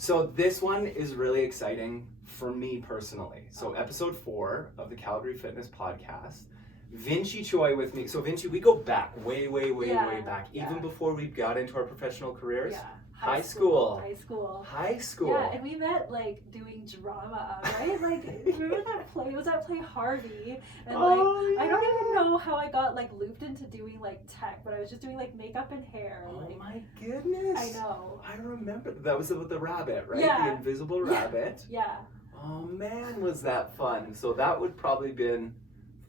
So this one is really exciting for me personally. So episode 4 of the Calgary Fitness Podcast, Vincci Tsui with me. So Vincci, we go back way back, even before we got into our professional careers. Yeah. High school. Yeah, and we met like doing drama, right? Like, remember that play? Was that play Harvey? And I don't even know how I got like looped into doing like tech, but I was just doing like makeup and hair. Oh like, my goodness! I know. I remember that was with the rabbit, right? Yeah. The invisible rabbit. Yeah. Oh man, was that fun! So that would probably been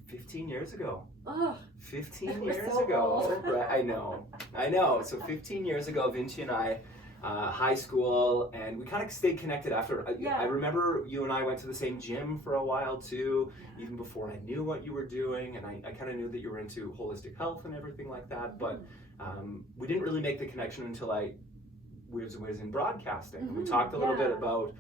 15 years ago. Oh, 15 years so ago. old. Right, I know. So 15 years ago, Vincci and I, high school, and we kind of stayed connected after. I remember you and I went to the same gym for a while too, even before I knew what you were doing, and I kind of knew that you were into holistic health and everything like that, but we didn't really make the connection until I was in broadcasting. And we talked a little bit about,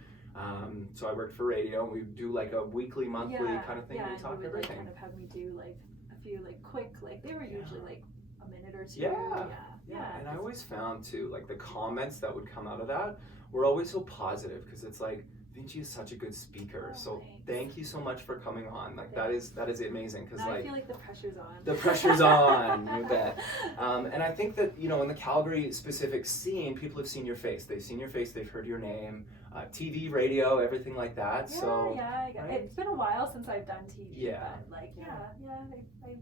so I worked for radio, and we do like a weekly, monthly kind of thing. Yeah, we talk and you would everything. like kind of have me do like a few like quick, like they were usually like a minute or two. Yeah. And I always found too, like the comments that would come out of that were always so positive, because it's like, Vincci is such a good speaker. So thank you so much for coming on. Like that is amazing, because I feel like the pressure's on. The pressure's on, you bet. And I think that, in the Calgary specific scene, people have seen your face. They've seen your face. They've heard your name, TV, radio, everything like that. It's been a while since I've done TV. Yeah. But I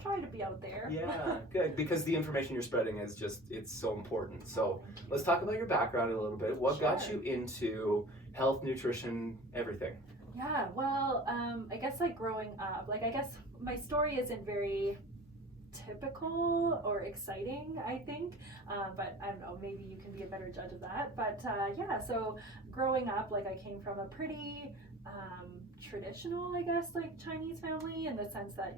try to be out there. Yeah, good, because the information you're spreading is it's so important. So let's talk about your background a little bit. What got you into health, nutrition, everything? Yeah, well, I guess like growing up, like I guess my story isn't very typical or exciting, I think, but I don't know, maybe you can be a better judge of that. But so growing up, like I came from a pretty traditional, I guess, like Chinese family, in the sense that,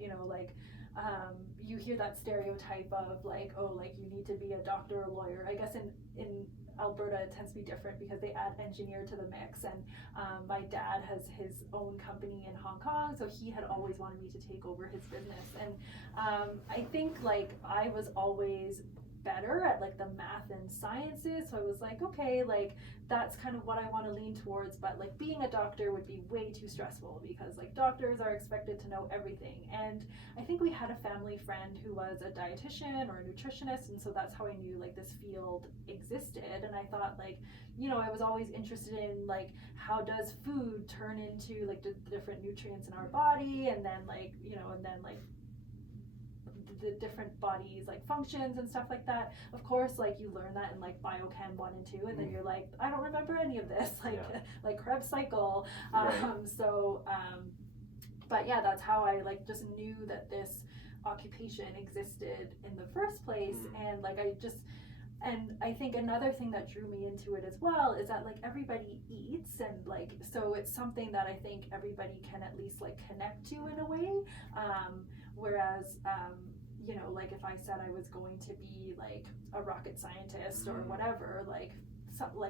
you hear that stereotype of like, oh, like you need to be a doctor or lawyer. I guess in Alberta it tends to be different because they add engineer to the mix, and my dad has his own company in Hong Kong, so he had always wanted me to take over his business. And I think like I was always better at like the math and sciences, so I was like, okay, like that's kind of what I want to lean towards, but like being a doctor would be way too stressful, because like doctors are expected to know everything. And I think we had a family friend who was a dietitian or a nutritionist, and so that's how I knew like this field existed. And I thought like, I was always interested in like, how does food turn into like the different nutrients in our body, and then like, the different bodies like functions and stuff like that. Of course, like you learn that in like biochem 1 and 2, and then you're like, I don't remember any of this, like Krebs cycle. But yeah, that's how I like just knew that this occupation existed in the first place. And like and I think another thing that drew me into it as well is that like everybody eats, and like so it's something that I think everybody can at least like connect to in a way, whereas like if I said I was going to be like a rocket scientist or whatever, like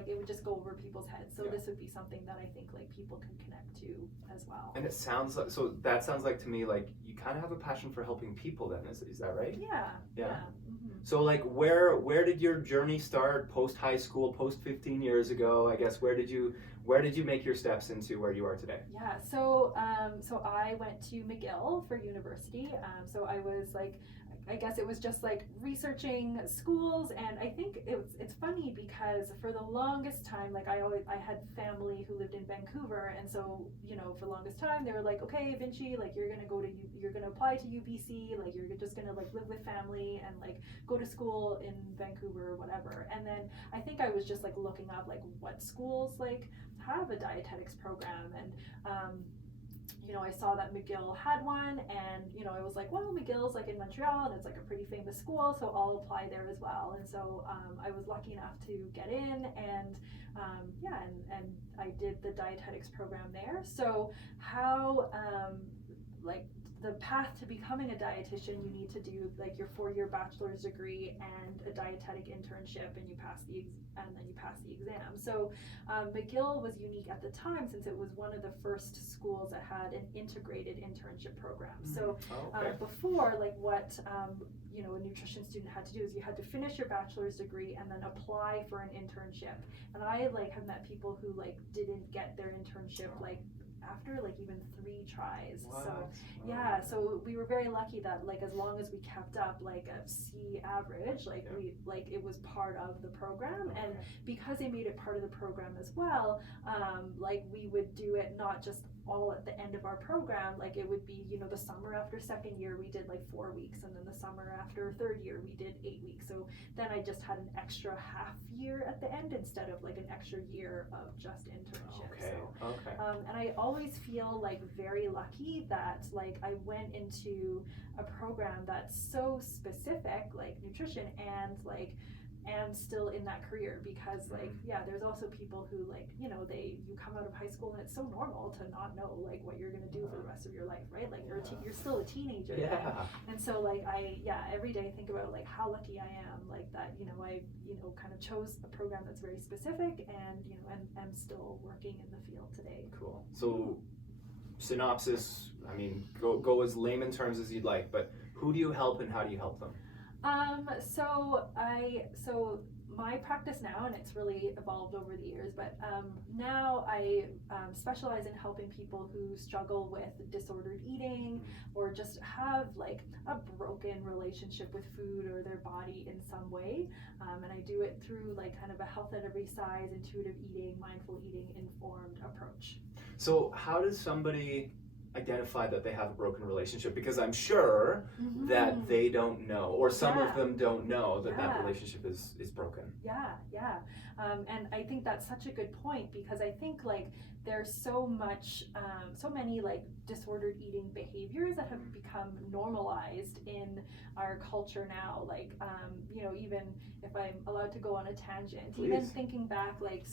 it would just go over people's heads. So this would be something that I think like people can connect to as well. And it sounds like, so that sounds like to me like you kind of have a passion for helping people then, is that right? Yeah. So like where did your journey start post high school, post 15 years ago? I guess where did you make your steps into where you are today? Yeah, so I went to McGill for university. So I was like, I guess it was just like researching schools, and I think it's funny because for the longest time, like I had family who lived in Vancouver, and so for the longest time they were like, okay, Vincci, like you're gonna apply to UBC, like you're just gonna like live with family and like go to school in Vancouver or whatever. And then I think I was just like looking up like what schools like have a dietetics program, and I saw that McGill had one, and I was like, well, McGill's like in Montreal, and it's like a pretty famous school, so I'll apply there as well. And so I was lucky enough to get in, and and I did the dietetics program there. So how like the path to becoming a dietitian, you need to do like your 4-year bachelor's degree and a dietetic internship, and then you pass the exam. So McGill was unique at the time since it was one of the first schools that had an integrated internship program. So before, like what a nutrition student had to do is you had to finish your bachelor's degree and then apply for an internship. And I like have met people who like didn't get their internship like after like even 3 tries. What? So yeah, so we were very lucky that like as long as we kept up like a C average, like we like it was part of the program. And because they made it part of the program as well, like we would do it not just all at the end of our program, like it would be, the summer after 2nd year we did like 4 weeks, and then the summer after 3rd year we did 8 weeks. So then I just had an extra half year at the end instead of like an extra year of just internship. And I always feel like very lucky that like I went into a program that's so specific, like nutrition, and still in that career, because like there's also people who like you come out of high school and it's so normal to not know like what you're gonna do for the rest of your life, right? Like you're still a teenager, and so like I every day think about like how lucky I am, like that I kind of chose a program that's very specific, and and I'm still working in the field today. Cool. So synopsis, I mean, go as layman terms as you'd like, but who do you help and how do you help them? So my practice now, and it's really evolved over the years, but now I specialize in helping people who struggle with disordered eating or just have like a broken relationship with food or their body in some way, and I do it through like kind of a health at every size, intuitive eating, mindful eating informed approach. So how does somebody identify that they have a broken relationship? Because I'm sure that they don't know, or some of them don't know that relationship is broken. And I think that's such a good point, because I think like there's so many like disordered eating behaviors that have become normalized in our culture now. Like even if I'm allowed to go on a tangent, Please. Even thinking back, like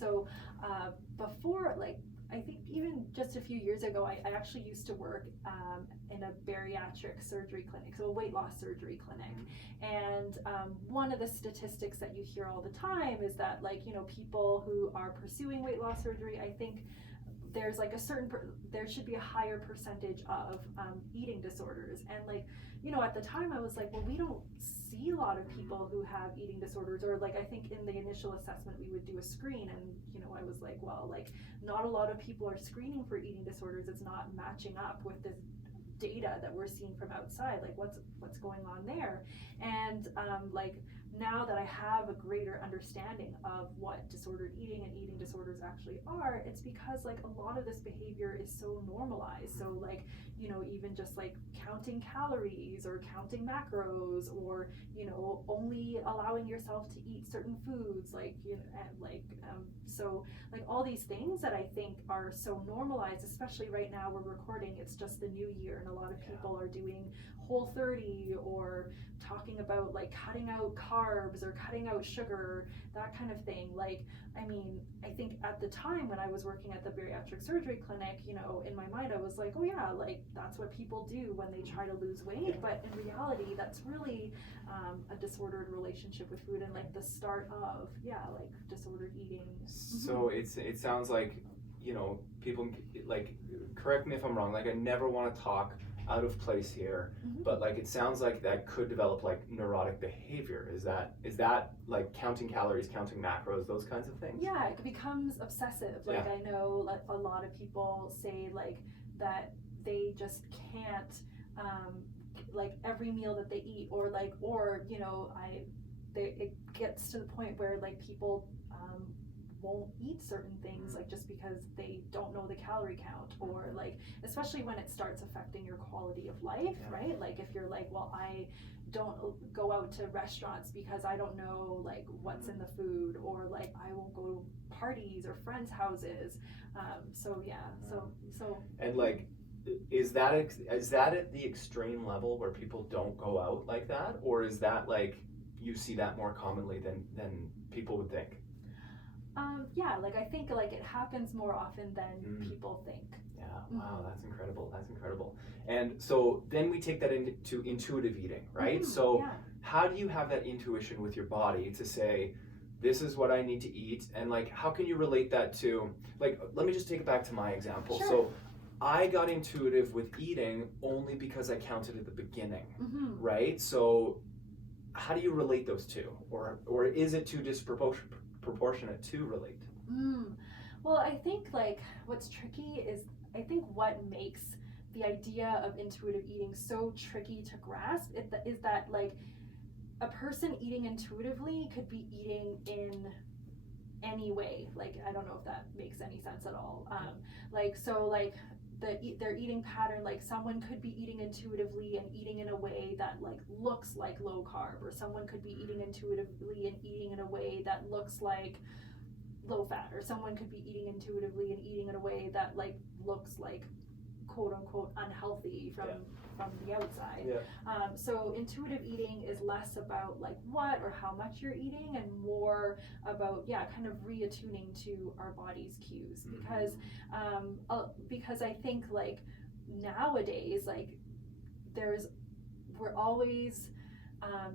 before, like I think even just a few years ago, I actually used to work in a bariatric surgery clinic, so a weight loss surgery clinic. And one of the statistics that you hear all the time is that like, people who are pursuing weight loss surgery, I think there's like there should be a higher percentage of eating disorders. And like, at the time I was like, well, we don't see a lot of people who have eating disorders, or like I think in the initial assessment we would do a screen, and I was like, well, like not a lot of people are screening for eating disorders. It's not matching up with this data that we're seeing from outside, like what's going on there. And like now that I have a greater understanding of what disordered eating and eating disorders actually are, it's because like a lot of this behavior is so normalized. So like, even just like counting calories or counting macros, or, only allowing yourself to eat certain foods, like, so like all these things that I think are so normalized, especially right now we're recording, it's just the new year, and a lot of people are doing Whole30 or talking about like cutting out carbs or cutting out sugar, that kind of thing. Like, I mean, I think at the time when I was working at the bariatric surgery clinic, in my mind I was like, oh yeah, like that's what people do when they try to lose weight. But in reality, that's really a disordered relationship with food, and like the start of like disordered eating. So it sounds like people like, correct me if I'm wrong, like I never want to talk out of place here, but like it sounds like that could develop like neurotic behavior. Is that like counting calories, counting macros, those kinds of things? Yeah, it becomes obsessive. Like I know like a lot of people say like that they just can't like every meal that they eat, or it gets to the point where like people won't eat certain things, like just because they don't know the calorie count, or like especially when it starts affecting your quality of life, right? Like if you're like, well, I don't go out to restaurants because I don't know like what's in the food, or like I won't go to parties or friends' houses. So and like, is that at the extreme level where people don't go out like that, or is that like you see that more commonly than people would think? Yeah, like I think like it happens more often than people think. Yeah, wow, that's incredible. And so then we take that into intuitive eating, right? So how do you have that intuition with your body to say, this is what I need to eat? And like, how can you relate that to, like, let me just take it back to my example. Sure. So I got intuitive with eating only because I counted at the beginning, right? So how do you relate those two? Or is it too disproportionate to relate? Well, I think like what's tricky is I think what makes the idea of intuitive eating so tricky to grasp is that like a person eating intuitively could be eating in any way. Like I don't know if that makes any sense at all. Like so like their eating pattern, like someone could be eating intuitively and eating in a way that like looks like low carb, or someone could be eating intuitively and eating in a way that looks like low fat, or someone could be eating intuitively and eating in a way that like looks like quote unquote unhealthy from the outside. So intuitive eating is less about like what or how much you're eating and more about kind of reattuning to our body's cues, because I think like nowadays like we're always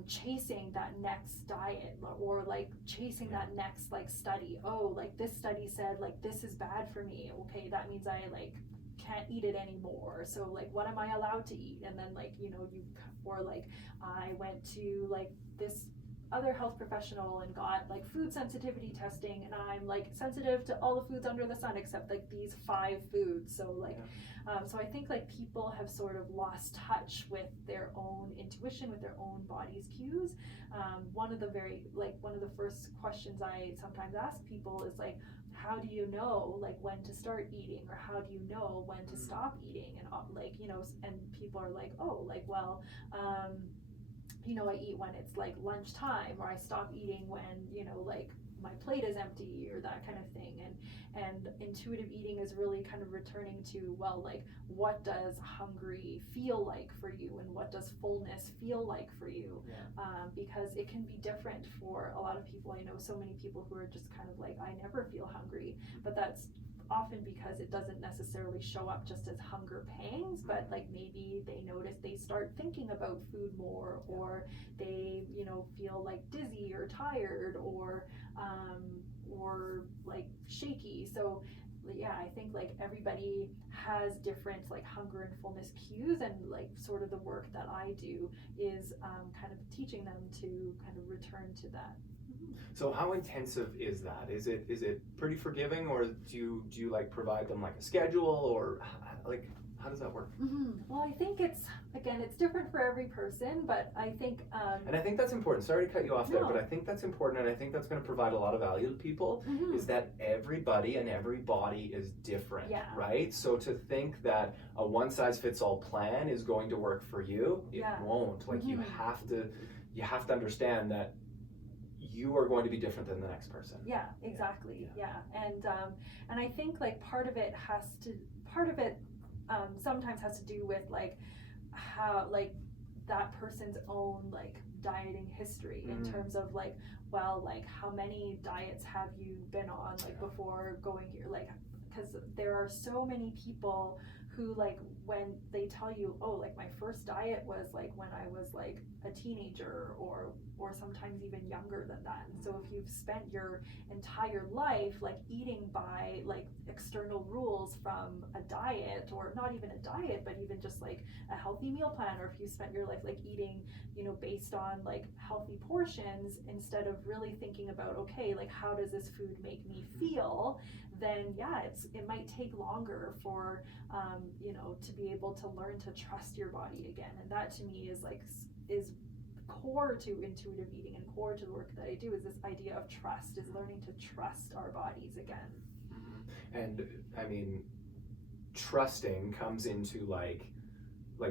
chasing that next diet, or like chasing that next like study. Oh, like this study said like this is bad for me. Okay, that means I like can't eat it anymore. So like what am I allowed to eat? And then like or like I went to like this other health professional and got like food sensitivity testing, and I'm like sensitive to all the foods under the sun except like these 5 foods. So like so I think like people have sort of lost touch with their own intuition, with their own body's cues. One of the first questions I sometimes ask people is like, how do you know like when to start eating, or how do you know when to stop eating? And like and people are like, oh, like well I eat when it's like lunchtime, or I stop eating when like my plate is empty, or that kind of thing. And intuitive eating is really kind of returning to, well, like what does hungry feel like for you, and what does fullness feel like for you? Because it can be different for a lot of people. I know so many people who are just kind of like, I never feel hungry, but that's often because it doesn't necessarily show up just as hunger pangs, but like maybe they start thinking about food more, or they feel like dizzy or tired, or like shaky. So I think like everybody has different like hunger and fullness cues, and like sort of the work that I do is kind of teaching them to kind of return to that. So how intensive is that? Is it pretty forgiving, or do you like provide them like a schedule, or like how does that work? Well, I think it's different for every person, but I think and I think that's important. Sorry to cut you off there, but I think that's important, and I think that's going to provide a lot of value to people. Is that everybody and every body is different, right? So to think that a one-size-fits-all plan is going to work for you, it won't. Like you have to understand that you are going to be different than the next person. Yeah, exactly. And I think like part of it sometimes has to do with like how like that person's own like dieting history, in terms of like, well, like how many diets have you been on like before going here, like because there are so many people who like when they tell you, oh, like my first diet was like when I was like a teenager, or sometimes even younger than that. And so if you've spent your entire life like eating by like external rules from a diet, or not even a diet, but even just like a healthy meal plan, or if you spent your life like eating based on like healthy portions, instead of really thinking about, okay, like how does this food make me feel, then it might take longer for to be able to learn to trust your body again. And that to me is core to intuitive eating, and core to the work that I do, is this idea of trust, is learning to trust our bodies again. And I mean, trusting comes into like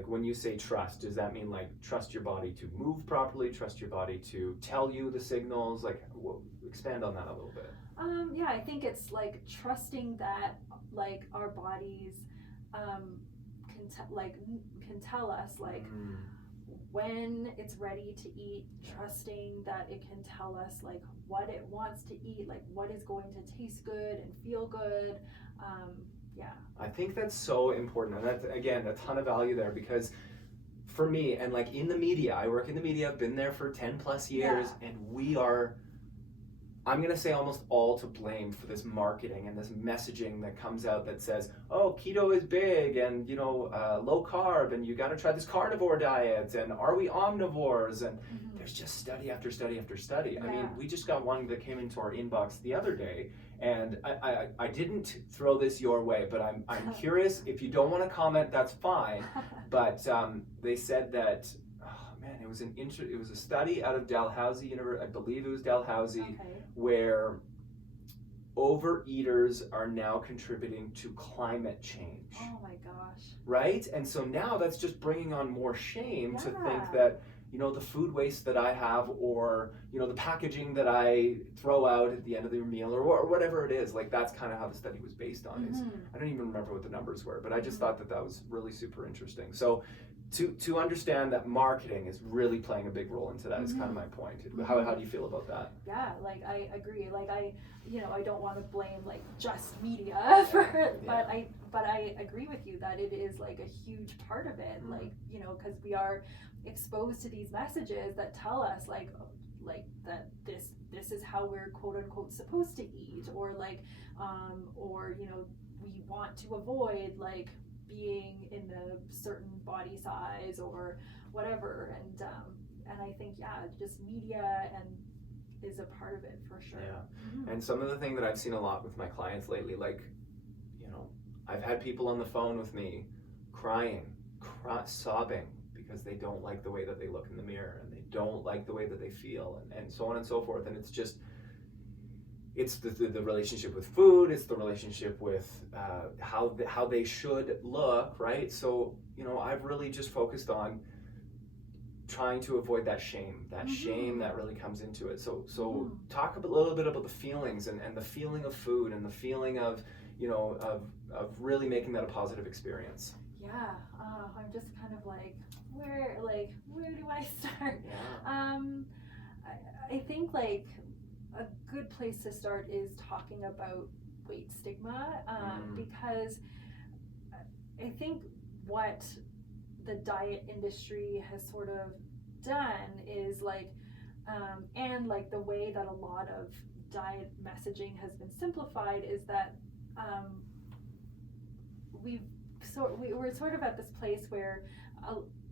when you say trust, does that mean like trust your body to move properly, trust your body to tell you the signals? Like expand on that a little bit. I think it's like trusting that like our bodies can tell us like when it's ready to eat, trusting that it can tell us like what it wants to eat, like what is going to taste good and feel good. I think that's so important, and that's, again, a ton of value there, because for me, and like in the media, I work in the media, I've been there for 10 plus years, and we are, I'm going to say, almost all to blame for this marketing and this messaging that comes out that says, oh, keto is big, and low carb, and you got to try this carnivore diet, and are we omnivores? And there's just study after study after study. I mean, we just got one that came into our inbox the other day, and I didn't throw this your way, but I'm curious. If you don't want to comment, that's fine. But they said that, it was a study out of Dalhousie University, I believe it was Dalhousie, where overeaters are now contributing to climate change. Oh my gosh. Right? And so now that's just bringing on more shame to think that, the food waste that I have, or, the packaging that I throw out at the end of the meal, or whatever it is, like that's kind of how the study was based on. I don't even remember what the numbers were, but I just thought that was really super interesting. So to understand that marketing is really playing a big role into that is kind of my point. How do you feel about that? Yeah, like I agree. Like I don't want to blame like just media for it, but I agree with you that it is like a huge part of it. Like, because we are exposed to these messages that tell us like that this is how we're quote unquote supposed to eat, or like we want to avoid like being in a certain body size or whatever, and I think just media and is a part of it for sure. And some of the thing that I've seen a lot with my clients lately, like I've had people on the phone with me crying, sobbing, because they don't like the way that they look in the mirror, and they don't like the way that they feel, and so on and so forth. And it's the relationship with food, it's the relationship with how they should look, right? So, I've really just focused on trying to avoid that shame that really comes into it. So talk a little bit about the feelings and the feeling of food, and the feeling of, of really making that a positive experience. I'm just kind of like, where do I start? I think like a good place to start is talking about weight stigma, because I think what the diet industry has sort of done is like, and like the way that a lot of diet messaging has been simplified is that we're sort of at this place where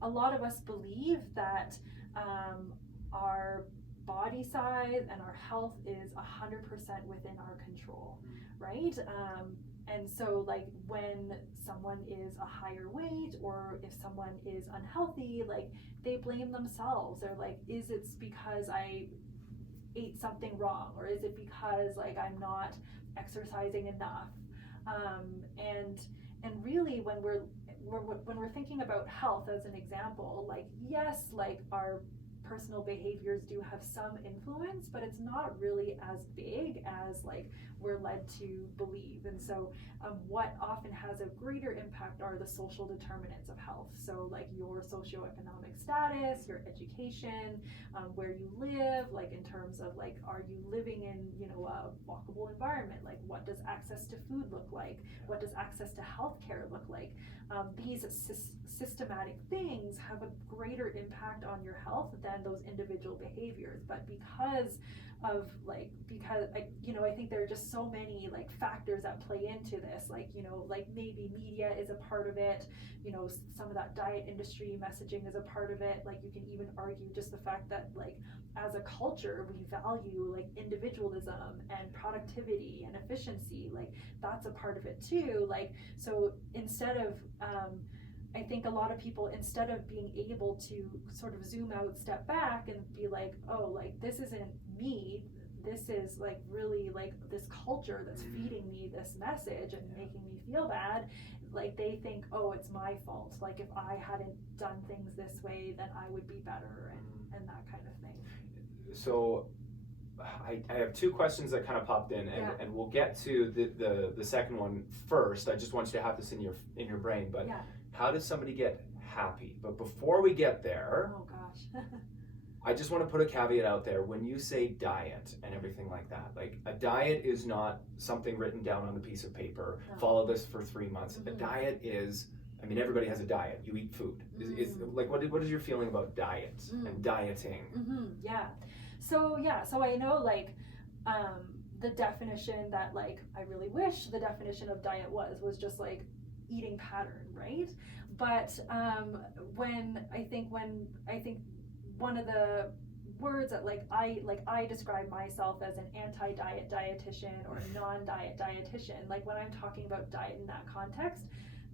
a lot of us believe that our body size and our health is 100% within our control, right? And so like when someone is a higher weight, or if someone is unhealthy, like they blame themselves. They're like, is it because I ate something wrong, or is it because like I'm not exercising enough? And really when we're thinking about health as an example, like yes, like our personal behaviors do have some influence, but it's not really as big as like we're led to believe. And so what often has a greater impact are the social determinants of health. So like your socioeconomic status, your education, where you live, like in terms of like, are you living in, a walkable environment? Like what does access to food look like? What does access to healthcare look like? These systematic things have a greater impact on your health than those individual behaviors. But because I think there are just so many like factors that play into this, like maybe media is a part of it, some of that diet industry messaging is a part of it. Like you can even argue just the fact that like as a culture we value like individualism and productivity and efficiency, like that's a part of it too. Like so instead of I think a lot of people, instead of being able to sort of zoom out, step back and be like, oh, like this isn't me, this is like really like this culture that's feeding me this message and making me feel bad, like they think, oh, it's my fault, like if I hadn't done things this way then I would be better, and that kind of thing. So I have two questions that kind of popped in, and we'll get to the second one first. I just want you to have this in your brain, but how does somebody get happy. But before we get there, oh gosh. I just want to put a caveat out there. When you say diet and everything like that, like a diet is not something written down on a piece of paper, follow this for 3 months. A diet is, I mean, everybody has a diet. You eat food. Is like, what is your feeling about diet and dieting? Yeah. So I know like the definition that like I really wish the definition of diet was just like eating pattern, right? But when I think one of the words that I describe myself as an anti-diet dietitian or a non-diet dietitian, like when I'm talking about diet in that context,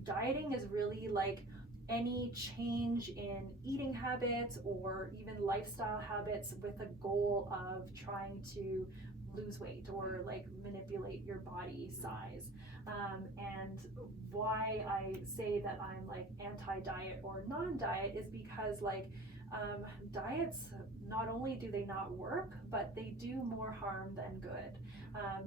dieting is really like any change in eating habits or even lifestyle habits with a goal of trying to lose weight or like manipulate your body size. And why I say that I'm like anti-diet or non-diet is because like diets, not only do they not work, but they do more harm than good.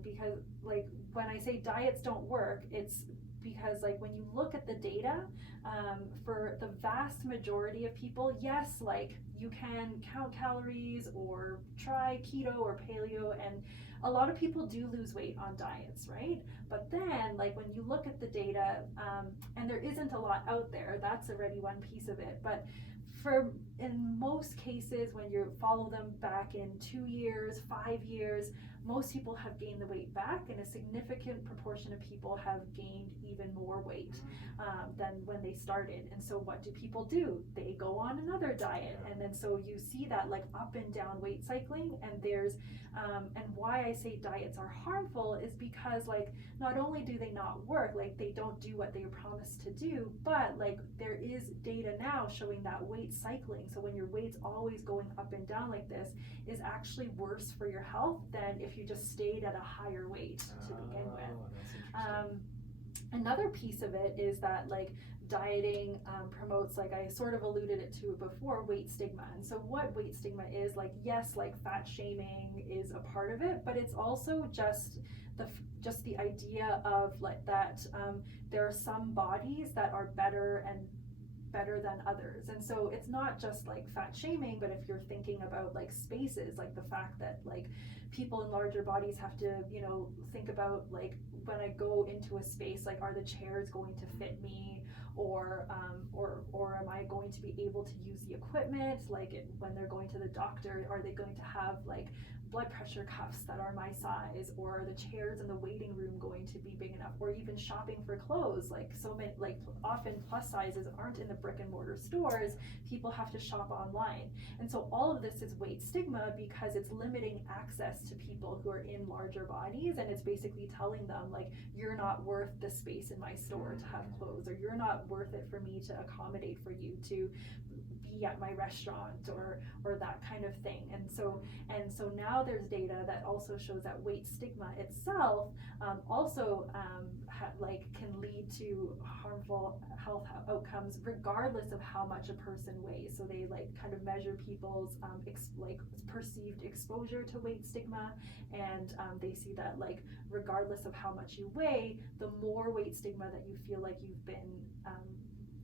Because like when I say diets don't work, it's because like when you look at the data, for the vast majority of people, yes, like you can count calories or try keto or paleo, and a lot of people do lose weight on diets, right? But then like when you look at the data, and there isn't a lot out there, that's already one piece of it, but in most cases, when you follow them back in 2 years, 5 years, most people have gained the weight back, and a significant proportion of people have gained even more weight than when they started. And so what do people do? They go on another diet, and then so you see that like up and down weight cycling. And there's and why I say diets are harmful is because like not only do they not work, like they don't do what they promised to do, but like there is data now showing that weight cycling, so when your weight's always going up and down like this, is actually worse for your health than if you just stayed at a higher weight to begin with. Another piece of it is that like dieting promotes, like I sort of alluded it to before, weight stigma. And so what weight stigma is, like yes, like fat shaming is a part of it, but it's also just the idea of like that there are some bodies that are better than others. And so it's not just like fat shaming, but if you're thinking about like spaces, like the fact that like people in larger bodies have to, you know, think about like when I go into a space, like are the chairs going to fit me, or am I going to be able to use the equipment, like when they're going to the doctor, are they going to have like blood pressure cuffs that are my size, or are the chairs in the waiting room going to be big enough, or even shopping for clothes, like so many, like often plus sizes aren't in the brick and mortar stores, people have to shop online. And so all of this is weight stigma because it's limiting access to people who are in larger bodies, and it's basically telling them like you're not worth the space in my store to have clothes, or you're not worth it for me to accommodate for you to be at my restaurant, or that kind of thing. And so now there's data that also shows that weight stigma itself also can lead to harmful health outcomes regardless of how much a person weighs. So they like kind of measure people's perceived exposure to weight stigma, and they see that like regardless of how much you weigh, the more weight stigma that you feel like you've been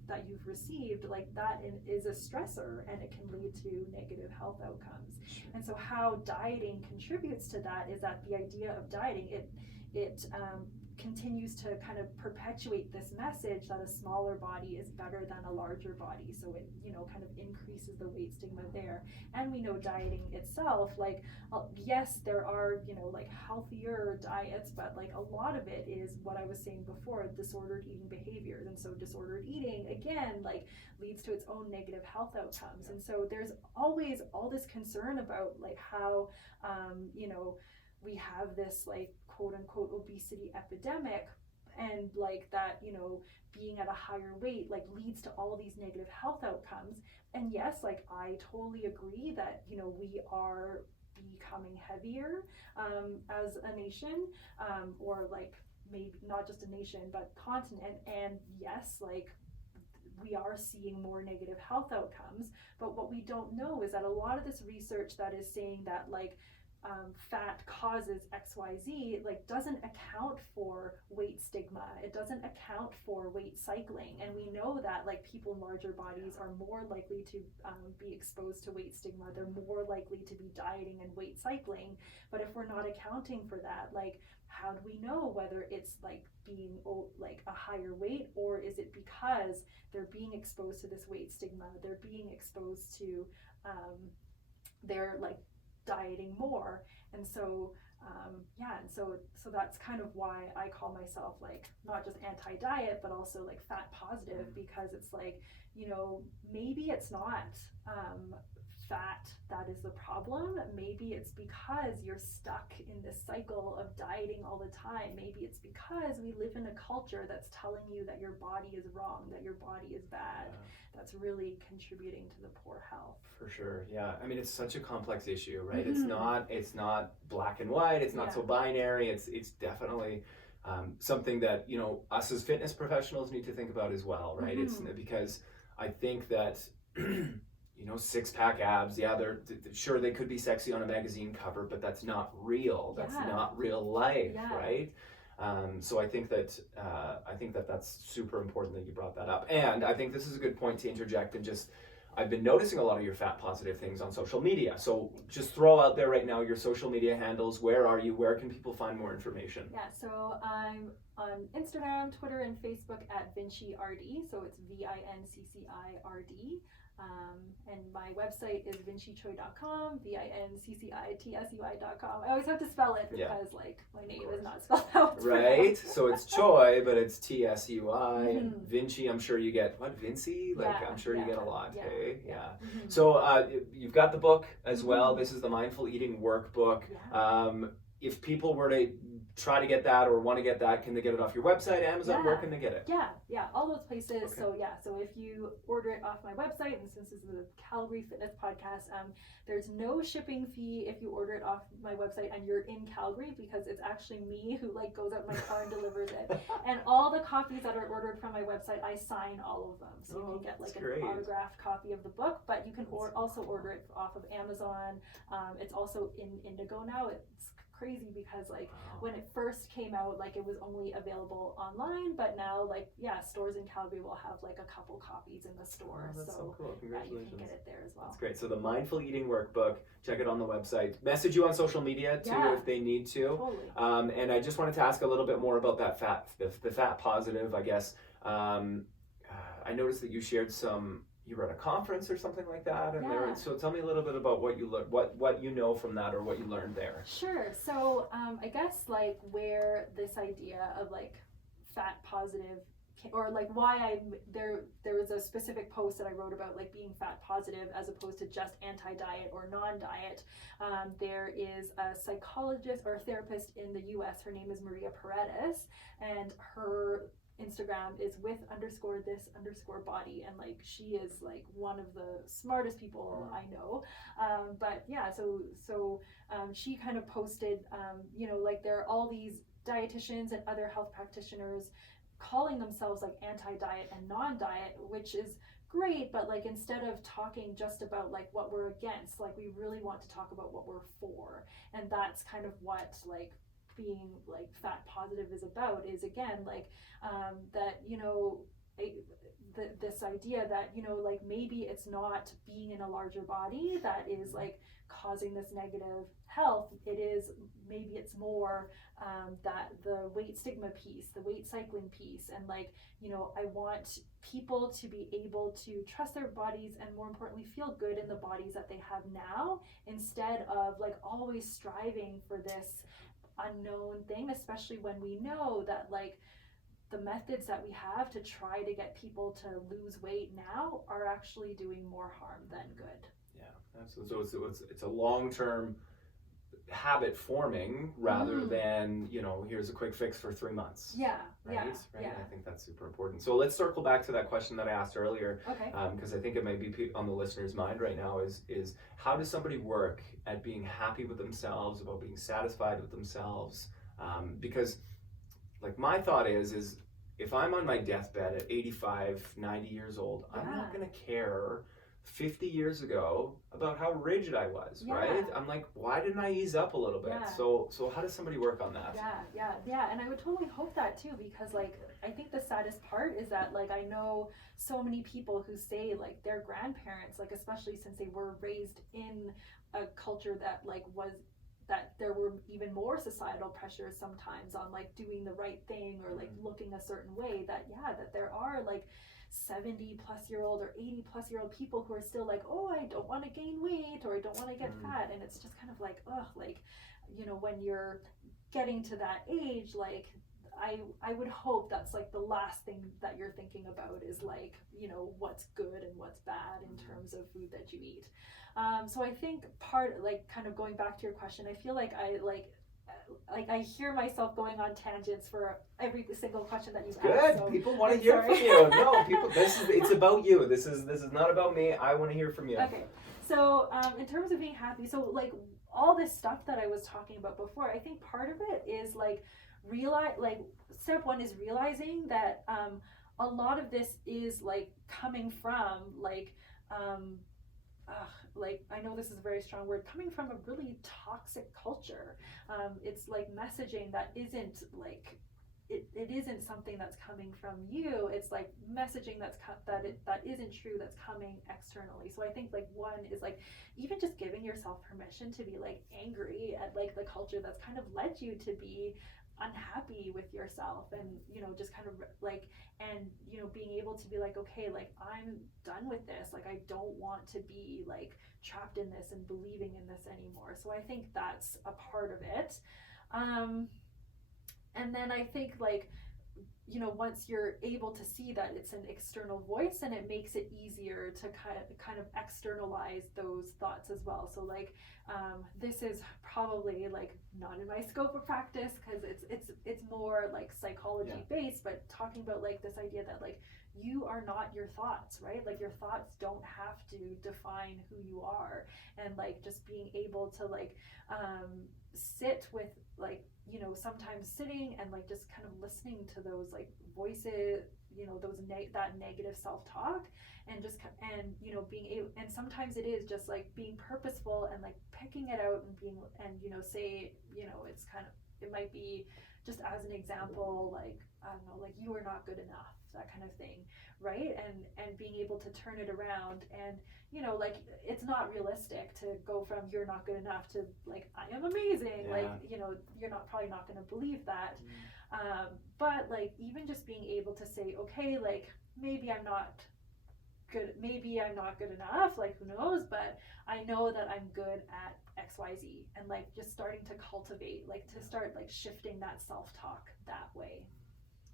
that you've received, like that is a stressor, and it can lead to negative health outcomes. And so how dieting contributes to that is that the idea of dieting, it continues to kind of perpetuate this message that a smaller body is better than a larger body. So it, you know, kind of increases the weight stigma there. And we know dieting itself, like, yes, there are, you know, like healthier diets, but like a lot of it is what I was saying before, disordered eating behaviors. And so disordered eating, again, like leads to its own negative health outcomes. And so there's always all this concern about like how, you know, we have this like quote unquote obesity epidemic, and like that, you know, being at a higher weight like leads to all these negative health outcomes. And yes, like I totally agree that, you know, we are becoming heavier as a nation, or like maybe not just a nation but continent. And yes, like we are seeing more negative health outcomes, but what we don't know is that a lot of this research that is saying that like fat causes XYZ, like doesn't account for weight stigma. It doesn't account for weight cycling. And we know that like people in larger bodies are more likely to be exposed to weight stigma. They're more likely to be dieting and weight cycling. But if we're not accounting for that, like how do we know whether it's like being like a higher weight, or is it because they're being exposed to this weight stigma? They're being exposed to they're like dieting more. And so so that's kind of why I call myself like not just anti-diet but also like fat positive, because it's like, you know, maybe it's not fat that is the problem. Maybe it's because you're stuck in this cycle of dieting all the time. Maybe it's because we live in a culture that's telling you that your body is wrong, that your body is bad. That's really contributing to the poor health. For sure, yeah. I mean, it's such a complex issue, right? It's not black and white. It's not so binary. It's definitely something that, you know, us as fitness professionals need to think about as well, right? It's because I think that you know, six-pack abs, they're sure they could be sexy on a magazine cover, but that's not real. That's not real life, right? So I think that that's super important that you brought that up. And I think this is a good point to interject and just, I've been noticing a lot of your fat positive things on social media. So just throw out there right now your social media handles. Where are you? Where can people find more information? Yeah, so I'm on Instagram, Twitter, and Facebook at VinciRD. So it's VINCCIRD. And my website is vincitsui.com, VINCCITSUI.com. I always have to spell it because like my name is not spelled out. Right, so it's Tsui, but it's TSUI. Vincci, I'm sure you get, what, Vincci? Like, I'm sure you get a lot, hey? Yeah. So you've got the book as well. This is the Mindful Eating Workbook. If people were to try to get that or want to get that, can they get it off your website, Amazon? Where can they get it? Yeah, all those places. So so if you order it off my website, and since this is the Calgary Fitness Podcast, there's no shipping fee if you order it off my website and you're in Calgary, because it's actually me who like goes out in my car and delivers it. And all the copies that are ordered from my website, I sign all of them. So you can get like an autographed copy of the book, but you can also order it off of Amazon. It's also in Indigo now. It's crazy because like when it first came out, like it was only available online, but now like stores in Calgary will have like a couple copies in the store. That's so cool. Congratulations. You can get it there as well. That's great. So the Mindful Eating Workbook, check it on the website. Message you on social media too if they need to. Totally. And I just wanted to ask a little bit more about that the fat positive, I guess. I noticed that you shared you were at a conference or something like that, and so tell me a little bit about what you learned, what you know from that, or what you learned there. Sure. So I guess like where this idea of like fat positive, or like why there was a specific post that I wrote about like being fat positive as opposed to just anti-diet or non-diet. There is a psychologist or a therapist in the US. Her name is Maria Paredes, and her Instagram is with_this_body, and like she is like one of the smartest people I know. So she kind of posted, you know, like there are all these dietitians and other health practitioners calling themselves like anti-diet and non-diet, which is great, but like instead of talking just about like what we're against, like we really want to talk about what we're for. And that's kind of what like being like fat positive is about, is again like that, you know, this idea that, you know, like maybe it's not being in a larger body that is like causing this negative health. It is, maybe it's more that the weight stigma piece, the weight cycling piece, and like, you know, I want people to be able to trust their bodies and more importantly feel good in the bodies that they have now, instead of like always striving for this unknown thing, especially when we know that like the methods that we have to try to get people to lose weight now are actually doing more harm than good. Yeah, absolutely. So it's a long-term habit forming rather than, you know, here's a quick fix for 3 months. Right? I think that's super important. So let's circle back to that question that I asked earlier, because I think it might be on the listener's mind right now, is how does somebody work at being happy with themselves, about being satisfied with themselves? Because like my thought is if I'm on my deathbed at 85, 90 years old, I'm not going to care 50 years ago about how rigid I was, right? I'm like, why didn't I ease up a little bit? So how does somebody work on that? Yeah. And I would totally hope that too, because like, I think the saddest part is that like, I know so many people who say like their grandparents, like especially since they were raised in a culture that like was, that there were even more societal pressures sometimes on like doing the right thing or like looking a certain way, that there are like 70 plus year old or 80 plus year old people who are still like, oh, I don't want to gain weight or I don't want to get fat. And it's just kind of like, ugh, like, you know, when you're getting to that age, like I would hope that's like the last thing that you're thinking about is like, you know, what's good and what's bad in terms of food that you eat. So I think part, like kind of going back to your question, I feel like I hear myself going on tangents for every single question that you've asked. Good. So people want to hear from you. No, people. It's about you. This is not about me. I want to hear from you. Okay. So in terms of being happy, so like all this stuff that I was talking about before, I think part of it is like step one is realizing that a lot of this is like coming from like I know this is a very strong word, coming from a really toxic culture. It's like messaging that isn't like, it isn't something that's coming from you. It's like messaging that isn't true, that's coming externally. So I think like one is like even just giving yourself permission to be like angry at like the culture that's kind of led you to be unhappy with yourself, and you know, just kind of like, and you know, being able to be like, okay, like I'm done with this, like I don't want to be like trapped in this and believing in this anymore. So I think that's a part of it. And then I think like, you know, once you're able to see that it's an external voice, and it makes it easier to kind of externalize those thoughts as well. So like this is probably like not in my scope of practice because it's more like psychology based, but talking about like this idea that like you are not your thoughts, right? Like your thoughts don't have to define who you are, and like just being able to like sit with like, you know, sometimes sitting and like just kind of listening to those like voices, you know, those that negative self-talk, and just and you know, being able, and sometimes it is just like being purposeful and like picking it out and being, and you know, say, you know, it's kind of, it might be just as an example, like I don't know, like you are not good enough, that kind of thing, right? And being able to turn it around, and you know, like it's not realistic to go from you're not good enough to like I am amazing. Like, you know, you're probably not going to believe that. But like even just being able to say, okay, like maybe I'm not good enough, like who knows, but I know that I'm good at XYZ, and like just starting to cultivate, like to start like shifting that self-talk that way.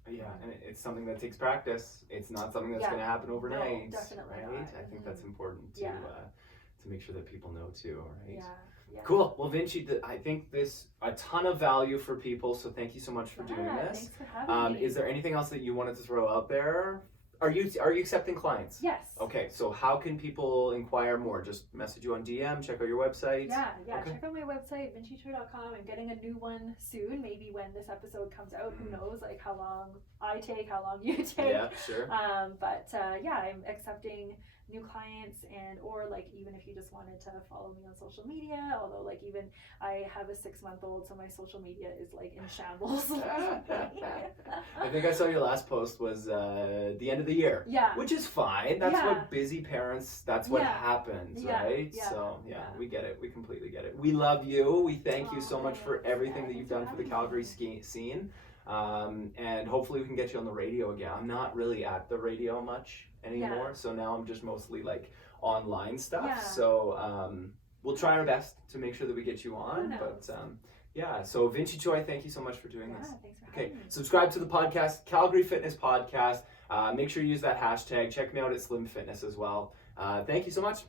Yeah, and it's something that takes practice. It's not something that's going to happen overnight. No, definitely right? Not. I think that's important to make sure that people know too, right? Yeah. Cool. Well, Vincci, I think this a ton of value for people. So thank you so much for doing this. Thanks for having me. Is there anything else that you wanted to throw out there? Are you accepting clients? Yes. Okay, so how can people inquire more? Just message you on DM, check out your website? Yeah, okay. Check out my website, vincitsui.com. I'm getting a new one soon, maybe when this episode comes out. Who knows, like how long I take, how long you take. Yeah, sure. But I'm accepting new clients, and or like even if you just wanted to follow me on social media, although like even I have a 6-month-old, so my social media is like in shambles. I think I saw your last post was the end of the year, which is fine. That's what busy parents, that's what happens, right? So we get it, we completely get it. We love you. We thank you so much for everything that you've done for the Calgary scene, and hopefully we can get you on the radio again. I'm not really at the radio much anymore, so now I'm just mostly like online stuff, so we'll try our best to make sure that we get you on. But so Vincci Tsui, thank you so much for doing this. Thanks for having me. Subscribe to the podcast, Calgary Fitness Podcast. Make sure you use that hashtag. Check me out at Slim Fitness as well. Thank you so much.